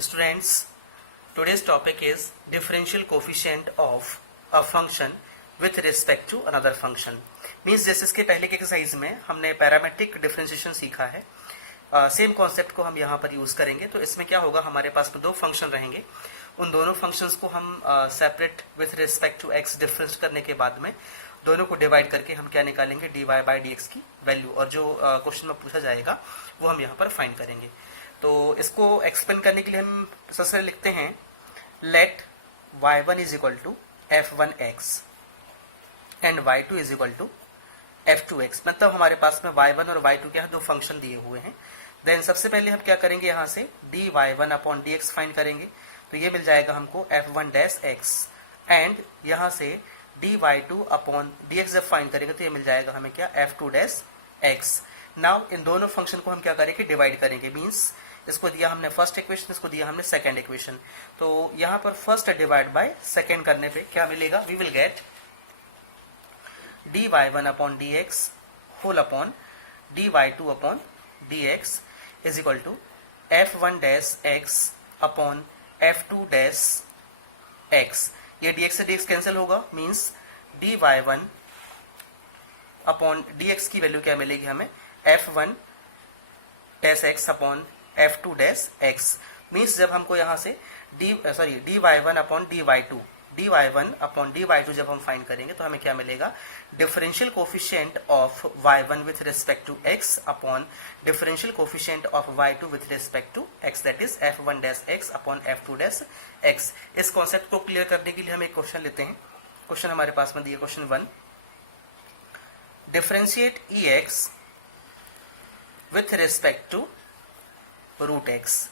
Students, today's topic is differential coefficient of a function with respect to another function. Means जैसे इसके पहले के exercise में हमने पैरामेट्रिक डिफरेंशिएशन सीखा है, सेम कॉन्सेप्ट को हम यहाँ पर यूज करेंगे। तो इसमें क्या होगा, हमारे पास दो फंक्शन रहेंगे, उन दोनों फंक्शंस को हम separate with respect to x difference करने के बाद में दोनों को डिवाइड करके हम क्या निकालेंगे, dy बाई डी एक्स की वैल्यू, और जो क्वेश्चन में पूछा जाएगा वो हम यहाँ पर फाइंड करेंगे। तो इसको एक्सप्लेन करने के लिए हम सबसे लिखते हैं let y1 is equal to f1x and y2 is equal to f2x। मतलब हमारे पास में y1 और y2 क्या है, दो फंक्शन दिए हुए हैं। देन सबसे पहले हम क्या करेंगे, यहाँ से dy1 अपॉन dx फाइंड करेंगे। तो ये मिल जाएगा हमको f1 डैश x, एंड यहाँ से dy2 अपॉन dx जब फाइंड करेंगे तो ये मिल जाएगा हमें क्या, f2 dash x। Now in दोनों फंक्शन को हम क्या करेंगे, डिवाइड करेंगे। मीन्स इसको दिया हमने फर्स्ट इक्वेशन, इसको दिया हमने सेकंड इक्वेशन। तो यहाँ पर फर्स्ट डिवाइड बाय सेकंड करने पे क्या मिलेगा, we will get dy1 upon dx whole upon dy2 upon dx is equal to f1 dash x upon f2 dash x। ये dx से dx कैंसिल होगा, मीन्स dy1 अपॉन dx की value क्या मिलेगी हमें, f1 dash x upon f2 dash x। Means जब हमको यहाँ से dy1 upon dy1 upon dy2 जब हम फाइंड करेंगे तो हमें क्या मिलेगा, differential coefficient of y1 with respect to x upon differential coefficient of y2 with respect to x, that is f1 dash x upon f2 dash x। इस concept को clear करने के लिए हम एक क्वेश्चन लेते हैं। क्वेश्चन हमारे पास में दिया, question 1, differentiate ex with respect to root x.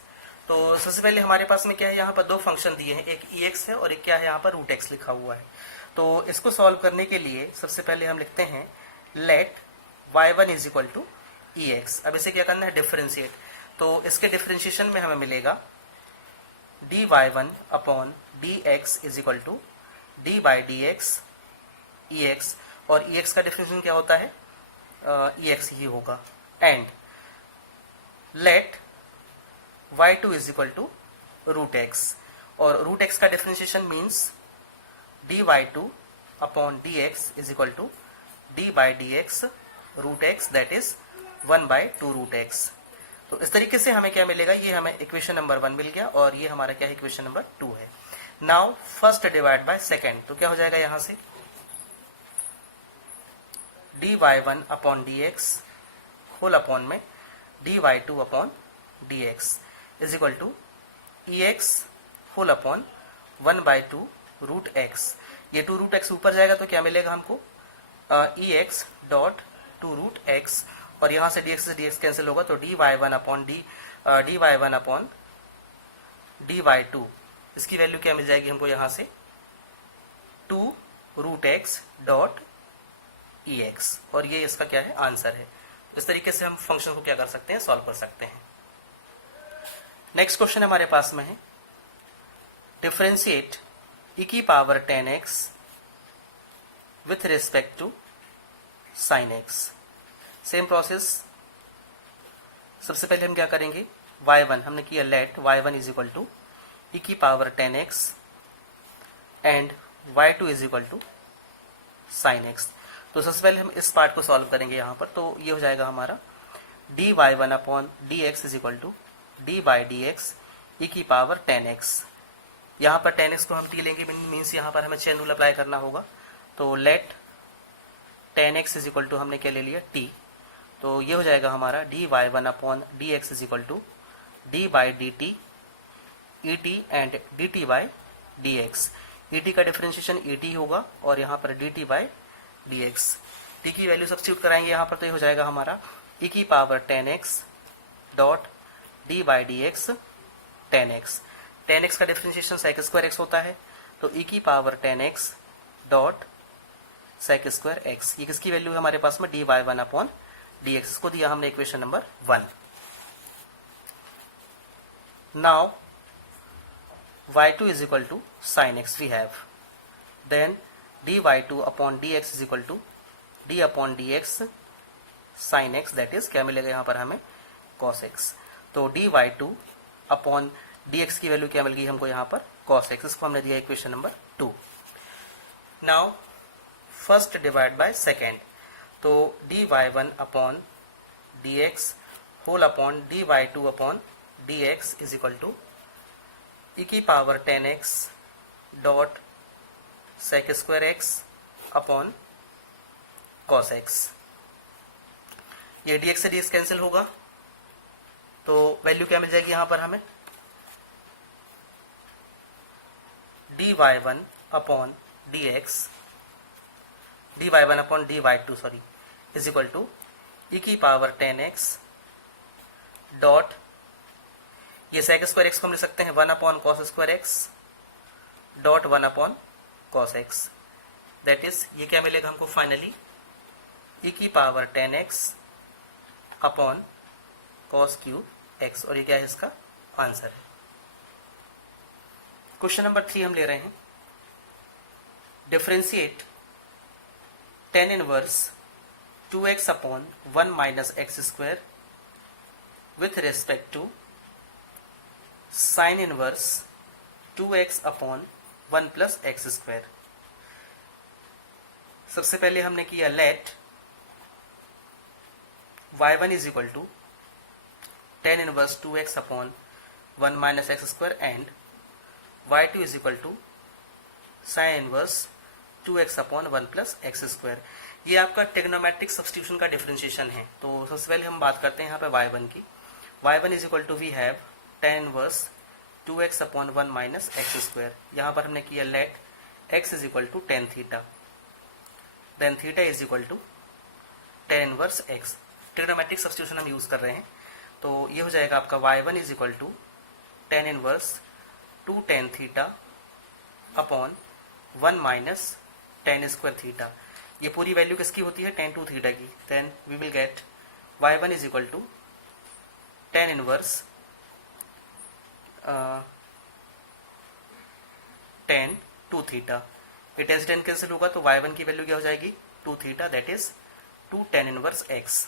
तो सबसे पहले हमारे पास में क्या है, यहाँ पर दो फंक्शन दिए हैं, एक ex है और एक क्या है, यहाँ पर रूट एक्स लिखा हुआ है। तो इसको सॉल्व करने के लिए सबसे पहले हम लिखते हैं let y1 is equal to ex। अब इसे क्या करना है, डिफरेंशिएट। तो इसके डिफरेंशिएशन में हमें मिलेगा dy1 upon dx is equal to d by D x ex, और ex का डिफरेंशिएशन क्या होता है, ex ही होगा। And let y2 is equal to root x, और रूट एक्स का differentiation means dy2 upon dx is equal to d by D x root x, that is 1 by 2 root x. तो इस तरीके से हमें क्या मिलेगा, ये हमें इक्वेशन नंबर 1 मिल गया, और ये हमारा क्या है, इक्वेशन नंबर 2 है। Now first divide by second, तो क्या हो जाएगा, यहाँ से dy1 upon dx whole upon में dy2 upon dx is equal to ex whole upon 1 by 2 root x. ये 2 रूट एक्स ऊपर जाएगा तो क्या मिलेगा हमको, ex डॉट 2 रूट एक्स, और यहाँ से dx से dx कैंसिल होगा, तो dy1 upon dy1 upon dy2, इसकी वैल्यू क्या मिल जाएगी हमको, यहाँ से 2 रूट एक्स डॉट ex, और ये इसका क्या है, आंसर है। इस तरीके से हम फंक्शन को क्या कर सकते हैं, सॉल्व कर सकते हैं। नेक्स्ट क्वेश्चन हमारे पास में है डिफरेंशिएट e की power 10x with respect to sin x। Same process, सबसे पहले हम क्या करेंगे, y1 हमने किया let y1 is equal to e की power 10x and y2 is equal to sin x। तो सबसे पहले हम इस पार्ट को सॉल्व करेंगे यहाँ पर। तो ये हो जाएगा हमारा dy1 upon dx is equal to d by D X E की पावर 10x। यहाँ पर 10x को हम t लेंगे, मीन्स यहाँ पर हमें चेन रूल अप्लाई करना होगा। तो late 10x is equal to हमने क्या ले लिया, t। तो ये हो जाएगा हमारा dy1 upon dx is equal to d by d t e t and dt by dx। et का डिफरेंशिएशन et होगा, और यहाँ पर dt बाई dx। t की वैल्यू सब्स्टिट्यूट कराएंगे यहाँ पर, तो ये हो जाएगा हमारा e की power 10x dot d by D x 10x। 10x का डिफरेंशिएशन sec स्क्वायर x होता है, तो e की power 10x dot sec square x। ये किसकी वैल्यू है हमारे पास में, dy1 अपॉन dx, इसको दिया हमने equation number 1। Now y2 is equal to sin x we have, then dy2 upon dx is equal to d upon dx sin x, that is क्या मिलेगा यहाँ पर हमें, cos x। तो dy2 अपॉन dx की वैल्यू क्या मिल गई हमको यहाँ पर cos x, इसको हमने दिया equation number 2। Now first divide by second, तो dy1 upon dx whole upon dy2 upon dx is equal to e की power 10x dot sec square x upon cos x। ये dx से dx cancel होगा, तो value क्या मिल जाएगी यहाँ पर हमें, dy1 upon dx dy1 upon dy2 sorry is equal to e की पावर 10x डॉट, ये sec स्क्वायर x को हम ले सकते हैं 1 upon cos square x dot 1 upon cos x, that is ये क्या मिलेगा हमको फाइनली e की power 10x upon cos cube x, और ये क्या है इसका आंसर है। क्वेश्चन नंबर 3 हम ले रहे हैं, differentiate tan inverse 2x upon 1 minus x square with respect to sine inverse 2x upon 1 plus x square. सबसे पहले हमने किया let y1 is equal to tan inverse 2x upon 1 minus x square and y2 is equal to sine inverse 2x upon 1 plus x square. ये आपका trigonometric substitution का differentiation है। तो सबसे पहले हम बात करते हैं यहाँ पे y1 की। y1 is equal to we have tan inverse 2x upon 1 minus x square. यहाँ पर हमने किया let x is equal to tan theta, then theta is equal to tan inverse x। Trigonometric substitution हम use कर रहे हैं, तो ये हो जाएगा आपका y1 is equal to tan inverse 2 tan theta upon 1 minus tan square theta. ये पूरी वैल्यू किसकी होती है, tan 2 थीटा की। Then we will get y1 is equal to tan inverse tan 2 theta. ये tan से tan कैंसिल होगा, तो y1 की वैल्यू क्या हो जाएगी 2 theta, that is 2 tan inverse x।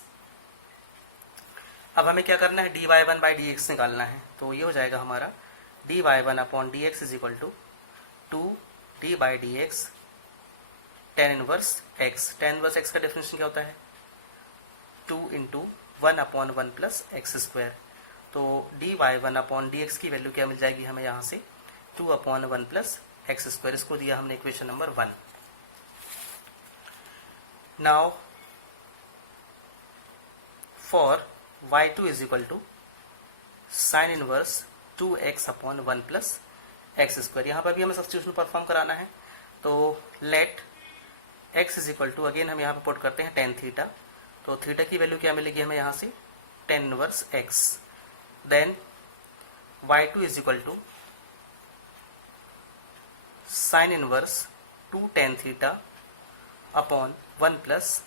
अब हमें क्या करना है, dy1 बाई dx निकालना है। तो ये हो जाएगा हमारा dy1 upon dx is equal to 2 d by dx tan inverse x। tan inverse x का डेफिनेशन क्या होता है, 2 into 1 upon 1 plus x square. तो dy1 अपॉन dx की वैल्यू क्या मिल जाएगी हमें यहाँ से 2 अपॉन 1 प्लस एक्स स्क्वायर। इसको दिया हमने equation number 1। Now for y2 is equal to sine inverse 2x upon 1 plus x square. यहाँ पर भी हमें सब्स्टिट्यूशन परफॉर्म कराना है, तो let x is equal to, again हम यहाँ पे पुट करते हैं tan थीटा। तो थीटा की वैल्यू क्या मिलेगी हमें यहाँ से tan inverse x। Then y2 is equal to sine inverse 2 tan theta upon 1 plus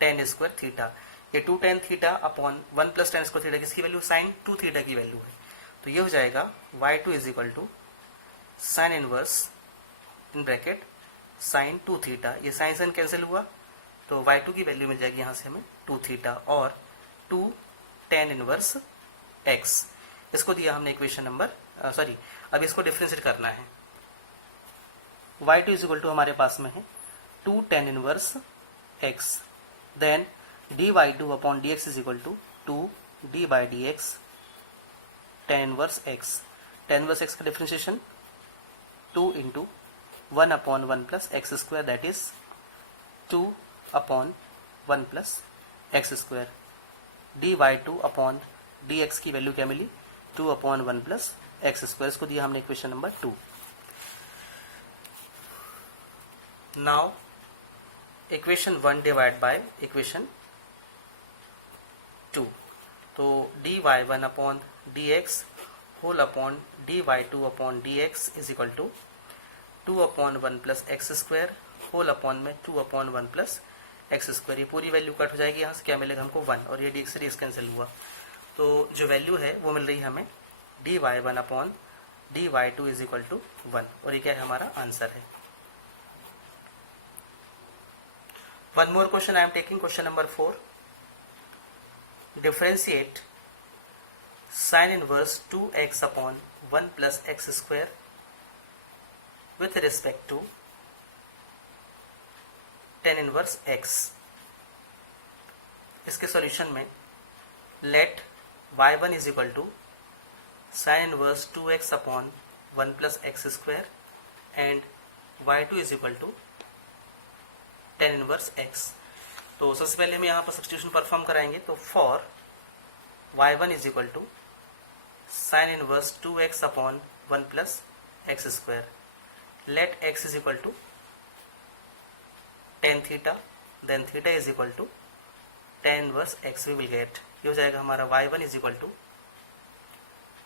tan square theta. ये 2 tan theta upon 1 plus tan square theta किसकी वैल्यू, साइन 2 थीटा की वैल्यू है। तो ये हो जाएगा y2 is equal to sine inverse in bracket sine 2 theta. ये sine sine cancel हुआ, तो y2 की वैल्यू मिल जाएगी यहाँ से हमें 2 थीटा और 2 tan इनवर्स x। इसको दिया हमने इक्वेशन नंबर सॉरी, अब इसको डिफरेंशिएट करना है। y2 इज इक्वल टू हमारे पास में है 2 tan inverse x। Then dy2 upon dx is equal to 2 d by dx tan inverse x। tan inverse x का differentiation 2 into 1 upon 1 plus x square, that is 2 upon 1 plus x square. dy2 upon dx की value क्या मिली 2 upon 1 plus x square. इसको दिया हमने equation number 2। Now equation 1 divide by equation 2, तो dy1 upon dx whole upon dy2 upon dx is equal to 2 upon 1 plus x square whole upon में 2 upon 1 plus x square. ये पूरी value cut हो जाएगी, यहाँ से क्या मिलेगा हमको 1, और ये dx से dx कैंसिल हुआ, तो जो वैल्यू है वो मिल रही है हमें dy1 upon dy2 is equal to 1, और ये क्या है हमारा आंसर है। One more question I am taking, question number 4। Differentiate sine inverse 2x upon 1 plus x square with respect to tan inverse x। इसके सॉल्यूशन में let y1 is equal to sine inverse 2x upon 1 plus x square and y2 is equal to tan inverse x। तो सबसे पहले हम यहाँ पर substitution perform कराएंगे। तो for y1 is equal to sine inverse 2x upon 1 plus x square, let x is equal to tan theta, then theta is equal to tan inverse x। We will get, ये हो जाएगा हमारा y1 is equal to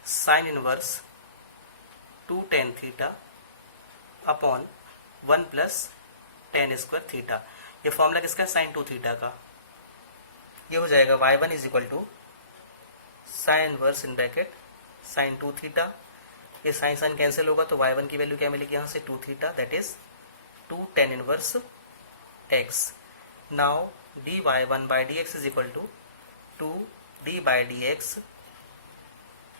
sine inverse 2 tan theta upon 1 plus tan square theta. ये formula किसका है? Sign 2 theta का। ये हो जाएगा y1 is equal to sine inverse in bracket sine 2 theta. ये साइन साइन कैंसिल होगा तो y1 की वैल्यू क्या मिलेगी यहाँ से? 2 theta, that is 2 tan inverse x। Now dy1 by dx is equal to 2 d by dx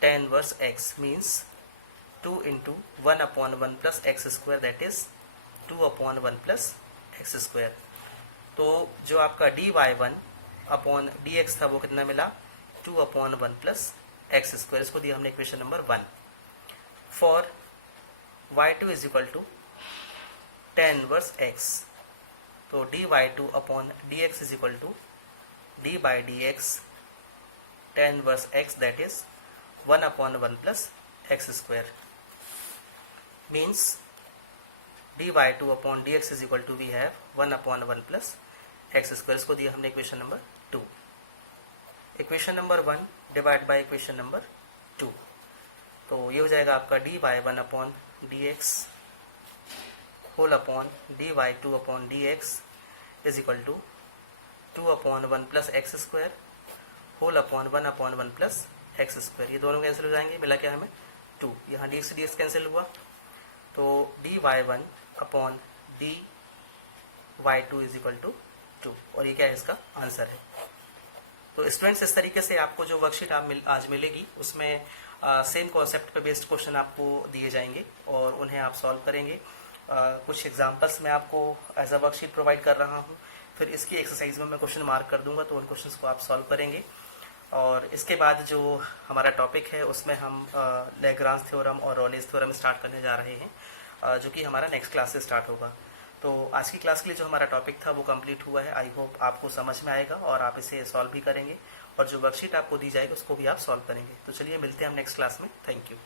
tan inverse x means 2 into 1 upon 1 plus x square, that is 2 upon 1 plus x square. तो जो आपका dy1 upon dx था वो कितना मिला? 2 upon 1 plus x square. इसको दिया हमने equation number 1। For y2 is equal to tan inverse x, तो dy2 upon dx is equal to d by dx tan inverse x, that is 1 upon 1 plus x square. Means dy2 upon dx is equal to we have 1 upon 1 plus x square. इसको दिया हमने equation number 2। Equation number 1 divide by equation number 2, तो ये हो जाएगा आपका dy1 upon dx whole upon dy2 upon dx is equal to 2 upon 1 plus x square whole upon 1 upon 1 plus x square. ये दोनों कैंसिल हो जाएंगे, मिला क्या हमें? 2। यहाँ dx से dx कैंसिल हुआ, तो dy1 upon dy2 is equal to 2, और ये क्या है? इसका आंसर है। तो स्टूडेंट्स, इस तरीके से आपको जो वर्कशीट आज मिलेगी उसमें सेम कॉन्सेप्ट पे बेस्ड क्वेश्चन आपको दिए जाएंगे और उन्हें आप सॉल्व करेंगे। कुछ एग्जांपल्स मैं आपको एज अ वर्कशीट प्रोवाइड कर रहा हूँ, फिर इसकी एक्सरसाइज में मैं क्वेश्चन मार्क कर दूंगा, तो उन क्वेश्चंस को आप सॉल्व करेंगे। और इसके बाद जो हमारा टॉपिक है उसमें हम लैग्रांज थ्योरम और रॉलेज थ्योरम स्टार्ट करने जा रहे हैं, जो कि हमारा नेक्स्ट क्लास से स्टार्ट होगा। तो आज की क्लास के लिए जो हमारा टॉपिक था वो कंप्लीट हुआ है। आई होप आपको समझ में आएगा और आप इसे सॉल्व भी करेंगे, और जो वर्कशीट आपको दी जाएगी उसको भी आप सॉल्व करेंगे। तो चलिए मिलते हैं हम नेक्स्ट क्लास में। Thank you.